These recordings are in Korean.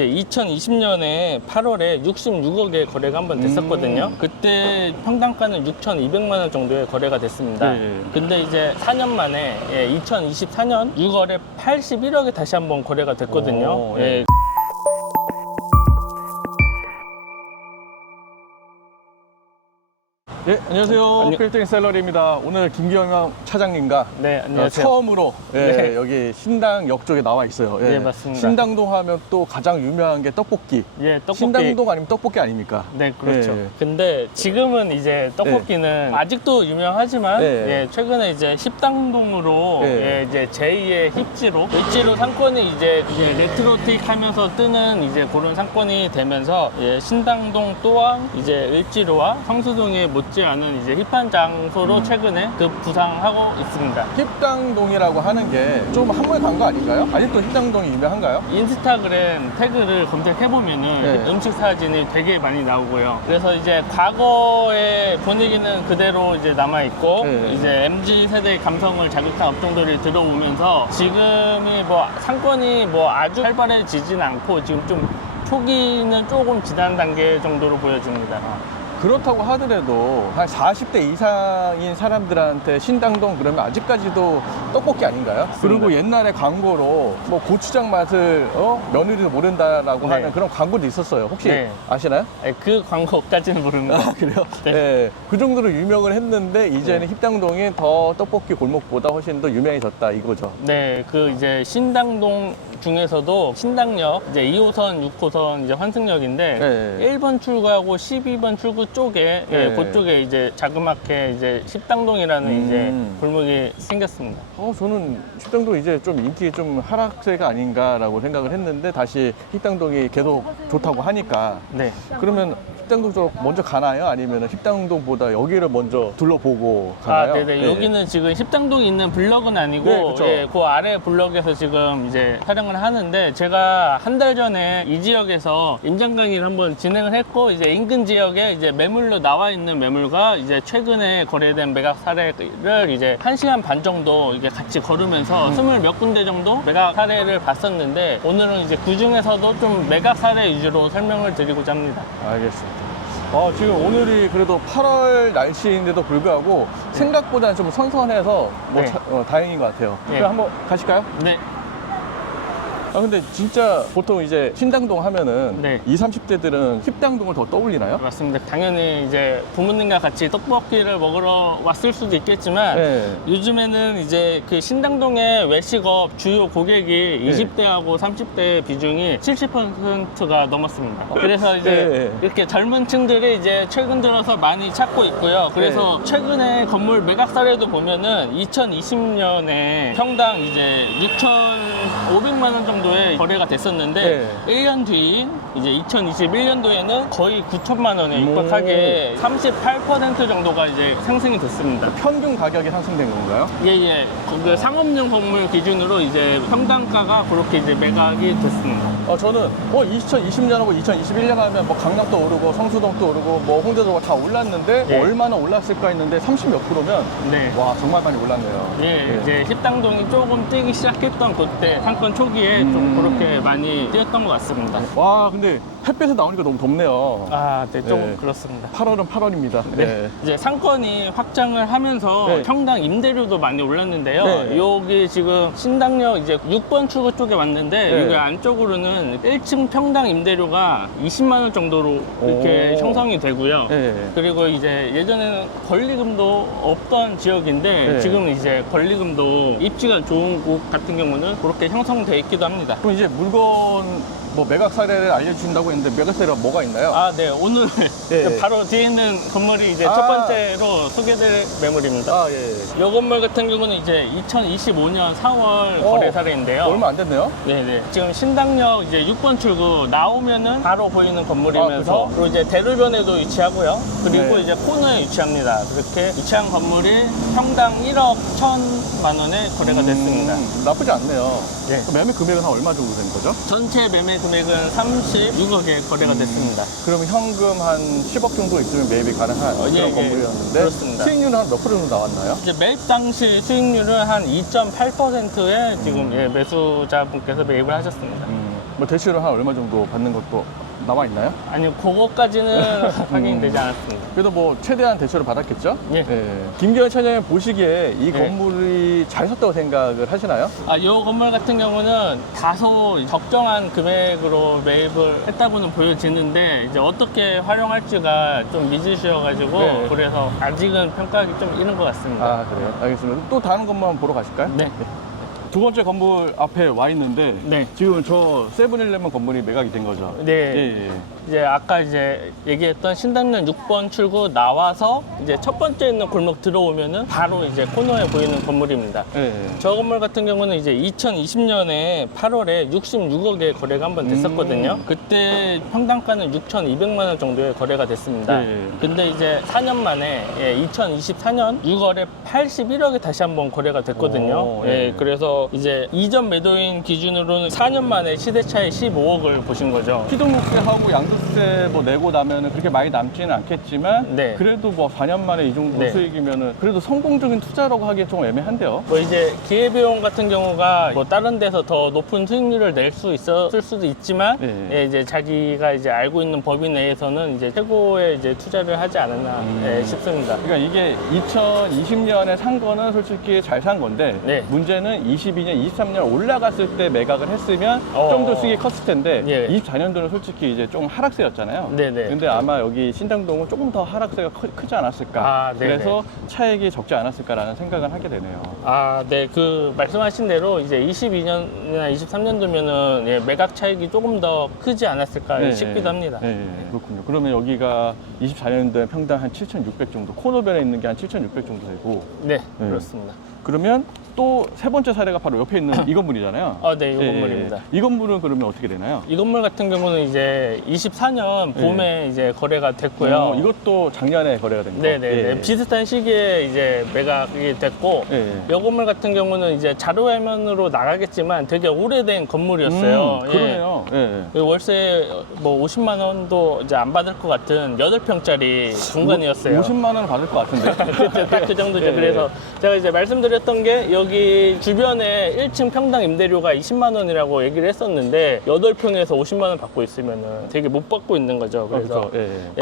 이제 2020년에 8월에 66억의 거래가 한번 됐었거든요. 그때 평당가는 6,200만 원 정도의 거래가 됐습니다. 근데 이제 4년 만에 2024년 6월에 81억에 다시 한번 거래가 됐거든요. 예. 예, 안녕하세요. 빌딩 셀러리입니다. 오늘 김경영 차장님과 네, 안녕하세요. 처음으로 네. 여기 신당역 쪽에 나와 있어요. 네, 맞습니다. 신당동 하면 또 가장 유명한 게 떡볶이. 예, 떡볶이. 신당동 아니면 떡볶이 아닙니까? 네, 그렇죠. 예. 근데 지금은 이제 떡볶이는 아직도 유명하지만 네. 최근에 이제 힙당동으로 네. 이제 제2의 일지로 상권이 이제 레트로틱 하면서 뜨는 이제 그런 상권이 되면서 신당동 또한 이제 을지로와 성수동에 못지않은 이제 힙한 장소로 최근에 부상하고 있습니다. 힙당동이라고 하는 게 좀 한물 간 거 아닌가요? 아직도 힙당동이 유명한가요? 인스타그램 태그를 검색해보면은 네. 음식 사진이 되게 많이 나오고요. 그래서 이제 과거의 분위기는 그대로 이제 남아있고, 네. 이제 MZ 세대의 감성을 자극한 업종들이 들어오면서 지금이 뭐 상권이 뭐 아주 활발해지진 않고 지금 좀 초기는 조금 지난 단계 정도로 보여집니다. 그렇다고 하더라도 한 40대 이상인 사람들한테 신당동 그러면 아직까지도 떡볶이 아닌가요? 그리고 옛날에 광고로 뭐 고추장 맛을 며느리도 모른다라고 네. 하는 그런 광고도 있었어요. 혹시 네. 아시나요? 그 광고까지는 모릅니다. 그래요? 네. 네. 그 정도로 유명을 했는데 이제는 힙당동이 더 떡볶이 골목보다 훨씬 더 유명해졌다 이거죠. 네, 그 이제 신당동 중에서도 신당역 이제 2호선, 6호선 이제 환승역인데 네. 1번 출구하고 12번 출구 쪽에 네. 그쪽에 이제 자그맣게 이제 힙당동이라는 이제 골목이 생겼습니다. 저는 힙당동 이제 좀 인기 좀 하락세가 아닌가라고 생각을 했는데 다시 힙당동이 계속 좋다고 하니까 네. 그러면 힙당동 쪽 먼저 가나요? 아니면 힙당동보다 여기를 먼저 둘러보고 가나요? 네네. 여기는 지금 힙당동에 있는 블럭은 아니고, 네, 그쵸. 그 아래 블럭에서 지금 이제 촬영을 하는데, 제가 한 달 전에 이 지역에서 임장 강의를 한번 진행을 했고, 이제 인근 지역에 이제 매물로 나와 있는 매물과 이제 최근에 거래된 매각 사례를 이제 1시간 반 정도 이게 같이 걸으면서 20몇 군데 정도 매각 사례를 봤었는데, 오늘은 이제 그 중에서도 좀 매각 사례 위주로 설명을 드리고자 합니다. 알겠습니다. 지금 오늘이 그래도 8월 날씨인데도 불구하고 생각보다 좀 선선해서 뭐 네. 다행인 것 같아요. 네. 그럼 한번 가실까요? 네. 근데 진짜 보통 이제 신당동 하면은 네. 20, 30대들은 힙당동을 더 떠올리나요? 맞습니다. 당연히 이제 부모님과 같이 떡볶이를 먹으러 왔을 수도 있겠지만 네. 요즘에는 이제 그 신당동의 외식업 주요 고객이 20대하고 30대 비중이 70%가 넘었습니다. 그래서 이제 이렇게 젊은 층들이 이제 최근 들어서 많이 찾고 있고요. 그래서 최근에 건물 매각 사례도 보면은 2020년에 평당 이제 6,500만 원 정도의 거래가 됐었는데 1년 뒤인 이제 2021년도에는 거의 9천만 원에 육박하게 38% 정도가 이제 상승이 됐습니다. 평균 가격이 상승된 건가요? 예. 그 상업용 건물 기준으로 이제 평당가가 그렇게 이제 매각이 됐습니다. 저는 2020년하고 2021년 하면 뭐 강남도 오르고 성수동도 오르고 뭐 홍대도 다 올랐는데 예. 얼마나 올랐을까 했는데 30 몇 프로면 네. 와 정말 많이 올랐네요. 이제 힙당동이 조금 뛰기 시작했던 그때 상권 초기에 좀 그렇게 많이 뛰었던 것 같습니다. 와 근데 햇빛에 나오니까 너무 덥네요. 네, 조금 네. 그렇습니다. 8월은 8월입니다. 네. 이제 상권이 확장을 하면서 네. 평당 임대료도 많이 올랐는데요. 네. 여기 지금 신당역 이제 6번 출구 쪽에 왔는데 네. 여기 안쪽으로는 1층 평당 임대료가 20만 원 정도로 이렇게 오. 형성이 되고요. 네. 그리고 이제 예전에는 권리금도 없던 지역인데 네. 지금 이제 권리금도 입지가 좋은 곳 같은 경우는 그렇게 형성돼 있기도 합니다. 그럼 이제 물건 뭐 매각 사례를 알려주신다고 했는데 매각 사례가 뭐가 있나요? 네. 오늘 네. 바로 뒤에 있는 건물이 이제 첫 번째로 소개될 매물입니다. 예. 이 건물 같은 경우는 이제 2025년 4월 거래 사례인데요. 얼마 안 됐네요. 네네. 지금 신당역 이제 6번 출구 나오면은 바로 보이는 건물이면서 그쵸? 그리고 이제 대로변에도 위치하고요. 그리고 네. 이제 코너에 위치합니다. 그렇게 위치한 건물이 평당 1억 1천만 원에 거래가 됐습니다. 나쁘지 않네요. 네. 그럼 매매 금액은 한 얼마 정도 된 거죠? 전체 매매 금액은 36억에 거래가 됐습니다. 그럼 현금 한 10억 정도 있으면 매입이 가능한 그런 예, 건물이었는데 그렇습니다. 수익률은 한 몇 프로 정도 나왔나요? 이제 매입 당시 수익률은 한 2.8%에 지금 매수자분께서 매입을 하셨습니다. 뭐 대출을 한 얼마 정도 받는 것도 나와 있나요? 아니요, 그거까지는 확인되지 않았습니다. 그래도 뭐 최대한 대출을 받았겠죠? 예. 김경현 차장님 보시기에 이 예. 건물이 잘 샀다고 생각을 하시나요? 이 건물 같은 경우는 다소 적정한 금액으로 매입을 했다고는 보여지는데 이제 어떻게 활용할지가 좀 미지수여가지고 네. 그래서 아직은 평가하기 좀 이른 것 같습니다. 아, 그래요? 알겠습니다. 또 다른 건물 한번 보러 가실까요? 네. 두 번째 건물 앞에 와 있는데 네. 지금 저 세븐일레븐 건물이 매각이 된 거죠? 네. 예. 이제 아까 이제 얘기했던 신당면 6번 출구 나와서 이제 첫 번째 있는 골목 들어오면은 바로 이제 코너에 보이는 건물입니다. 예. 저 건물 같은 경우는 이제 2020년에 8월에 66억에 거래가 한번 됐었거든요. 그때 평당가는 6,200만 원 정도의 거래가 됐습니다. 예. 근데 이제 4년 만에 2024년 6월에 81억에 다시 한번 거래가 됐거든요. 오, 예. 그래서 이제 이전 매도인 기준으로는 4년 만에 시대차에 15억을 보신 거죠. 취득세-하고 양도세 뭐 내고 나면은 그렇게 많이 남지는 않겠지만 네. 그래도 뭐 4년 만에 이 정도 네. 수익이면은 그래도 성공적인 투자라고 하기에 좀 애매한데요. 뭐 이제 기회비용 같은 경우가 뭐 다른 데서 더 높은 수익률을 낼 수 있었을 수도 있지만 네. 이제 자기가 이제 알고 있는 법위 내에서는 이제 최고의 이제 투자를 하지 않았나 싶습니다. 그러니까 이게 2020년에 산 거는 솔직히 잘 산 건데 네. 문제는 22년, 23년 올라갔을 때 매각을 했으면 좀 더 수익이 컸을 텐데 예. 24년도는 솔직히 이제 좀 하락세였잖아요. 네네. 근데 아마 여기 신당동은 조금 더 하락세가 크지 않았을까. 아, 네네. 그래서 차익이 적지 않았을까라는 생각을 하게 되네요. 네, 그 말씀하신 대로 이제 22년이나 23년도면은 매각 차익이 조금 더 크지 않았을까 싶기도 합니다. 네, 그렇군요. 그러면 여기가 24년도에 평당 한 7,600 정도, 코너변에 있는 게 한 7,600 정도 되고 네, 그렇습니다. 그러면 또 세 번째 사례가 바로 옆에 있는 이 건물이잖아요. 네, 이 건물입니다. 이 건물은 그러면 어떻게 되나요? 이 건물 같은 경우는 이제 24년 봄에 이제 거래가 됐고요. 이것도 작년에 거래가 된 거. 네네. 비슷한 시기에 이제 매각이 됐고, 이 건물 같은 경우는 이제 자료화면으로 나가겠지만 되게 오래된 건물이었어요. 그러네요. 월세 뭐 50만 원도 이제 안 받을 것 같은 8평짜리 공간이었어요. 50만 원을 받을 것 같은데. 그렇죠. 딱 그 정도죠. 그래서 제가 이제 말씀드렸던 게 여기 주변에 1층 평당 임대료가 20만 원이라고 얘기를 했었는데 8평에서 50만 원 받고 있으면은 되게 못 받고 있는 거죠. 그래서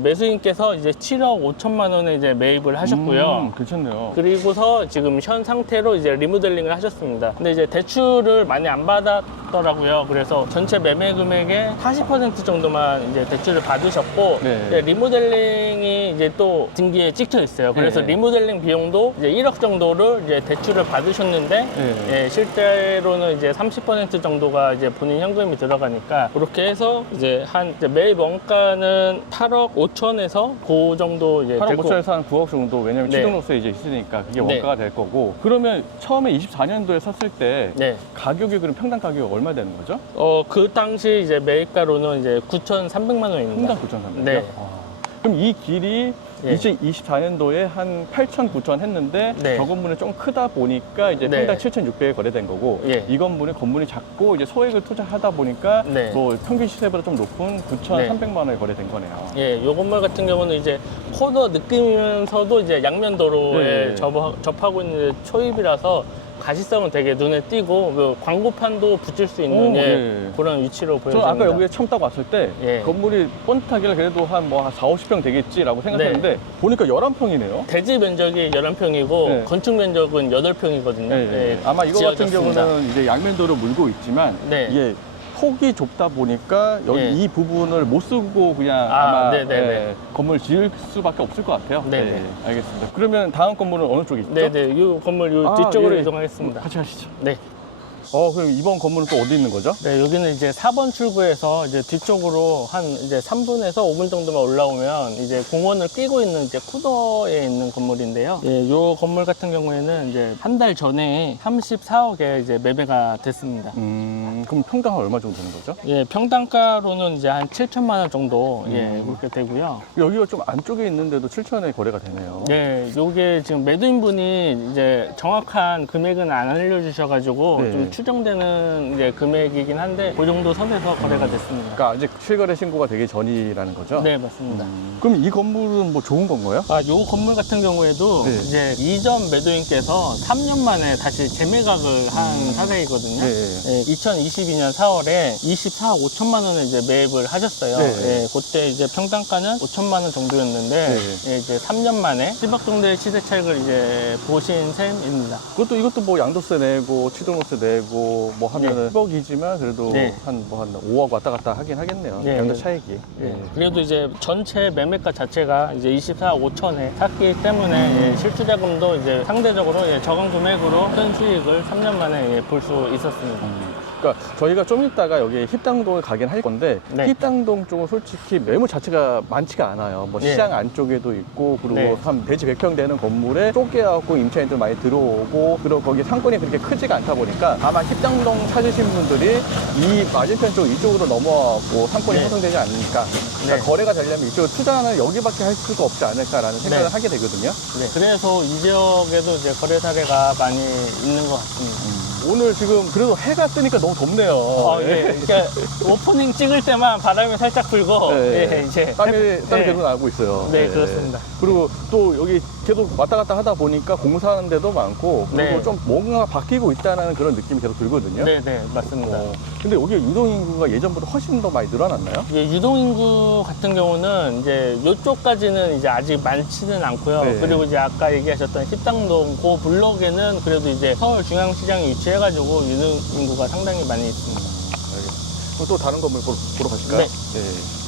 매수인께서 이제 7억 5천만 원에 이제 매입을 하셨고요. 괜찮네요. 그리고서 지금 현 상태로 이제 리모델링을 하셨습니다. 근데 이제 대출을 많이 안 받았더라고요. 그래서 전체 매매 금액의 40% 정도만 이제 대출을 받으셨고 이제 리모델링이 이제 또 등기에 찍혀 있어요. 그래서 리모델링 비용도 이제 1억 정도를 이제 대출을 받으셨는데 실제로는 이제 30% 정도가 이제 본인 현금이 들어가니까 그렇게 해서 이제 이제 매입 원가는 8억 5천에서 그 정도 이제 8억 되고 5천에서 한 9억 정도, 왜냐면 취득로세 이제 있으니까 그게 원가가 될 거고. 그러면 처음에 24년도에 샀을 때 가격이 그럼 평당 가격이 얼마 되는 거죠? 그 당시 이제 매입가로는 이제 9,300만 원입니다. 평당 9,300이요? 네. 그럼 이 길이 2024년도에 한 8,000, 9,000 했는데 저 건물은 좀 크다 보니까 이제 평당 7,600에 거래된 거고 이 건물은 건물이 작고 이제 소액을 투자하다 보니까 뭐 평균 시세보다 좀 높은 9,300만 원에 거래된 거네요. 요 건물 같은 경우는 이제 코너 느끼면서도 이제 양면 도로에 접하고 있는 초입이라서 가시성은 되게 눈에 띄고 그 광고판도 붙일 수 있는 그런 위치로 보여집니다. 저 아까 여기에 처음 딱 왔을 때 건물이 뻔하길래 그래도 한 뭐 한 4, 50평 되겠지라고 생각했는데 보니까 11평이네요. 대지 면적이 11평이고 건축 면적은 8평이거든요. 아마 이거 같은 경우는 이제 양면도로 물고 있지만 이게 폭이 좁다 보니까 여기 이 부분을 못 쓰고 그냥 아마 건물 지을 수밖에 없을 것 같아요. 알겠습니다. 그러면 다음 건물은 어느 쪽에 있죠? 이 건물 뒤쪽으로 이동하겠습니다. 같이 가시죠. 네. 그럼 이번 건물은 또 어디 있는 거죠? 여기는 이제 4번 출구에서 이제 뒤쪽으로 한 이제 3분에서 5분 정도만 올라오면 이제 공원을 끼고 있는 이제 코너에 있는 건물인데요. 이 건물 같은 경우에는 이제 한 달 전에 34억에 이제 매매가 됐습니다. 그럼 평당 얼마 정도 되는 거죠? 평당가로는 이제 한 7천만 원 정도 그렇게 되고요. 여기가 좀 안쪽에 있는데도 7천에 거래가 되네요. 요게 지금 매도인분이 이제 정확한 금액은 안 알려주셔가지고 좀 추정되는 이제 금액이긴 한데 그 정도 선에서 거래가 됐습니다. 그러니까 아직 실거래 신고가 되기 전이라는 거죠? 네, 맞습니다. 그럼 이 건물은 뭐 좋은 건가요? 요 건물 같은 경우에도 네. 이제 이전 매도인께서 3년 만에 다시 재매각을 한 사례이거든요. 네. 2022년 4월에 24억 5천만 원을 이제 매입을 하셨어요. 네. 예, 그때 이제 평당가는 5천만 원 정도였는데 네. 예, 이제 3년 만에 10억 정도의 시세 차익을 이제 보신 셈입니다. 이것도 뭐 양도세 내고 취득세 내고 뭐 하면은 10억이지만 그래도 네. 한 5억 왔다 갔다 하긴 하겠네요. 네. 양도 차익이. 예, 그래도 이제 전체 매매가 자체가 이제 24억 5천에 샀기 때문에 예, 실투자금도 이제 상대적으로 예, 적은 금액으로 큰 수익을 3년 만에 예, 볼 수 있었습니다. 그러니까 저희가 좀 이따가 여기 힙당동을 가긴 할 건데 네. 힙당동 쪽은 솔직히 매물 자체가 많지가 않아요. 뭐 네. 시장 안쪽에도 있고 그리고 네. 한 대지 100평 되는 건물에 쫓겨갖고 임차인들 많이 들어오고 그리고 거기 상권이 그렇게 크지가 않다 보니까 아마 힙당동 찾으신 분들이 이 맞은편 쪽 이쪽으로 넘어가고 상권이 네. 형성되지 않으니까 그러니까 네. 거래가 되려면 이쪽 투자는 여기밖에 할 수가 없지 않을까라는 생각을 네. 하게 되거든요. 네, 그래서 이 지역에도 이제 거래 사례가 많이 있는 것 같습니다. 오늘 지금 그래도 해가 뜨니까 너무 덥네요. 예, 이렇게 오프닝 찍을 때만 바람이 살짝 불고, 네. 예, 이제. 땀이 네. 계속 나고 있어요. 네, 그렇습니다. 그리고 또 여기 계속 왔다 갔다 하다 보니까 공사하는 데도 많고 그리고 네. 좀 뭔가 바뀌고 있다는 그런 느낌이 계속 들거든요. 네, 네, 맞습니다. 근데 여기 유동인구가 예전보다 훨씬 더 많이 늘어났나요? 이제 유동인구 같은 경우는 이제 이쪽까지는 이제 아직 많지는 않고요. 네. 그리고 이제 아까 얘기하셨던 힙당동 그 블록에는 그래도 이제 서울 중앙시장에 위치해가지고 유동인구가 상당히 많이 있습니다. 알겠습니다. 그럼 또 다른 건물 보러 가실까요? 네. 네.